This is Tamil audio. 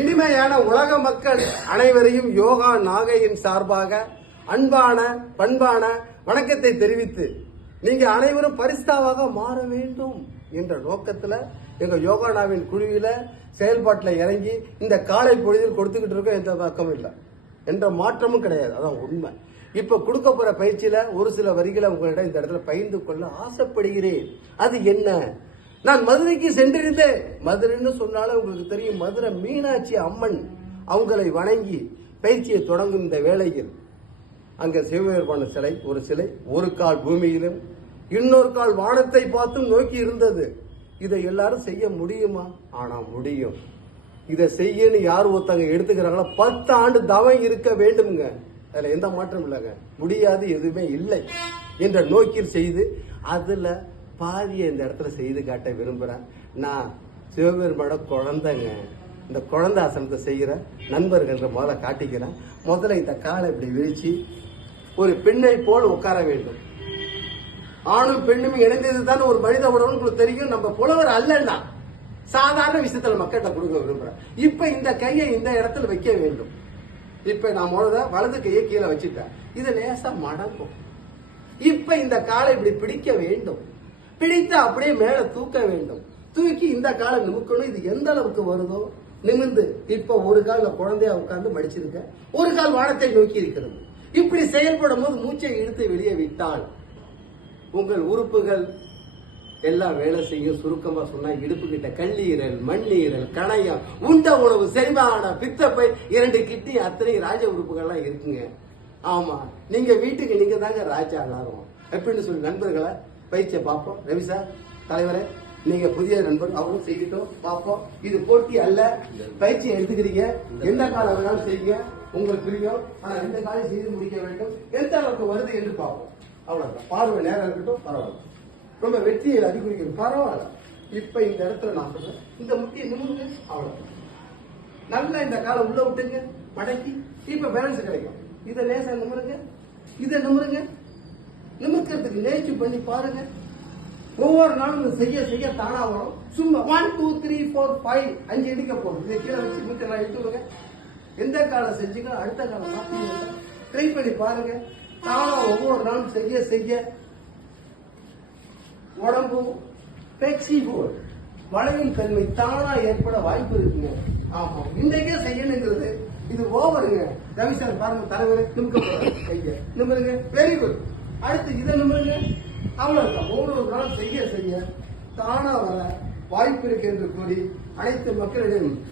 இனிமையான உலக மக்கள் அனைவரையும் யோகா நாகையின் சார்பாக அன்பான பண்பான வணக்கத்தை தெரிவித்து நீங்க அனைவரும் பரிசுத்தாக மாற வேண்டும் என்ற நோக்கத்துல எங்க யோகானாவின் குழுவில செயல்பாட்டில் இறங்கி இந்த காலை பொழுதில் கொடுத்துக்கிட்டு இருக்க எந்த பக்கமும் இல்லை, என்ற மாற்றமும் கிடையாது. அதான் உண்மை. இப்ப கொடுக்க போற பயிற்சியில ஒரு சில வரிகளை உங்களிடம் இந்த இடத்துல பகிர்ந்து கொள்ள ஆசைப்படுகிறேன். அது என்ன? நான் மதுரைக்கு சென்றிருந்தேன். மதுரைன்னு சொன்னாலும் உங்களுக்கு தெரியும், மதுரை மீனாட்சி அம்மன் அவங்களை வணங்கி பயிற்சியை தொடங்கும் இந்த வேளையில் அங்க சிவபெருமான சிலை, ஒரு கால் பூமியிலும் இன்னொரு கால் வானத்தை பார்த்தும் நோக்கி இருந்தது. இதை எல்லாரும் செய்ய முடியுமா? ஆனா முடியும். இதை செய்யன்னு யார் ஒருத்தங்க எடுத்துக்கிறாங்களோ 10 ஆண்டு தவம் இருக்க வேண்டும்ங்க. அதுல எந்த மாற்றம் இல்லைங்க. முடியாது, எதுவுமே இல்லை என்ற நோக்கில் செய்து அதுல பாதியை இந்த இடத்துல செய்து காட்ட விரும்புறேன். நான் சிவபெருமானோட குழந்தைங்க. இந்த குழந்தை ஆசனத்தை செய்கிற நண்பர்கள் முதல்ல காட்டிக்கிறேன். முதல்ல இந்த காலை இப்படி விரிச்சு ஒரு பெண்ணை போல் உட்கார வேண்டும். ஆணும் பெண்ணும் இணைந்தது தான் ஒரு மனித உடம்பு உங்களுக்கு தெரியும். நம்ம புலவர் அல்லன்னா சாதாரண விஷயத்துல மக்கள்கிட்ட கொடுக்க விரும்புறேன். இப்ப இந்த கையை இந்த இடத்துல வைக்க வேண்டும். இப்ப நான் முதல்ல வலது கையை கீழே வச்சுட்டேன். இது லேசா மடங்கும். இப்ப இந்த காலை இப்படி பிடிக்க வேண்டும். பிடித்து அப்படியே மேல தூக்க வேண்டும். தூக்கி இந்த காலை நிமிக்கணும். இது எந்த அளவுக்கு வருதோ நிமிர்ந்து இப்ப ஒரு கால குழந்தையா உட்கார்ந்து மடிச்சிருக்க, ஒரு கால் வானத்தை நோக்கி இருக்கிறது. இப்படி செயல்படும் போது மூச்சை இழுத்து வெளியே விட்டால் உங்கள் உறுப்புகள் எல்லாம் வேலை செய்யும். சுருக்கமா சொன்னா இடுப்பு கிட்ட கல்லீரல், மண்ணீரல், கணையம், உண்ட உணவு, செரிமான, பித்தப்பை, 2 கிட்னி, அத்தனை ராஜ உறுப்புகள்லாம் இருக்குங்க. ஆமா, நீங்க வீட்டுக்கு நீங்க தாங்க ராஜா எல்லாரும் எப்படின்னு சொல்லி நண்பர்களை பயிற்சியை பார்ப்போம். ரவி சார் தலைவரே, நீங்க புதிய நண்பர், அவரும் செய்யட்டும் பார்ப்போம். இது போட்டி அல்ல, பயிற்சி எடுத்துக்கிறீங்க. எந்த காலம் வேணாலும் செய்யுங்க, உங்களுக்கு பிரியும். ஆனா எந்த காலம் செய்து முடிக்க வேண்டும், எந்த அளவுக்கு வருது என்று பார்ப்போம். அவ்வளவுதான். பார்வை நேரம் இருக்கட்டும், பரவாயில்ல. ரொம்ப வெற்றியை அதிகரிக்கணும், பரவாயில்ல. இப்ப இந்த இடத்துல நான் சொல்றேன், இந்த முட்டியை நிமிருங்க. அவ்வளவு நல்லா இந்த காலம் உள்ள விட்டுங்க, மடக்கி. இப்ப பேலன்ஸ் கிடைக்கும். இதை லேசா நிமிருங்க, இதை நிமிருங்க. நிமிர்க்கிறதுக்கு நேர்ச்சி பண்ணி பாருங்க. ஒவ்வொரு நாளும் செய்ய செய்ய தானா வரும். சும்மா 1 2 3 4 5 5 எண்ணிக்க போகும். இதை கீழே வச்சு முட்டை எடுத்துடுங்க. எந்த காலம் செஞ்சுங்க, அடுத்த காலம் மாற்றி ட்ரை பண்ணி பாருங்க. தானா ஒவ்வொரு நாளும் செய்ய செய்ய உடம்பு பிளெக்சிபிள், வளையும் தன்மை தானா ஏற்பட வாய்ப்பு இருக்குங்க. ஆமா, இன்றைக்கே செய்யணுங்கிறது இது ஓவருங்க. ரவி சார் பாருங்க, தலைவரை நிமிக்க போறாங்க. கைய நிமிருங்க. Very good. அடுத்து இதை நிமிருங்க. அவ்வளவுதான். ஒவ்வொரு நாளும் செய்ய செய்ய தானா வர வாய்ப்பு இருக்கு என்று கூறி அனைத்து மக்களிடம்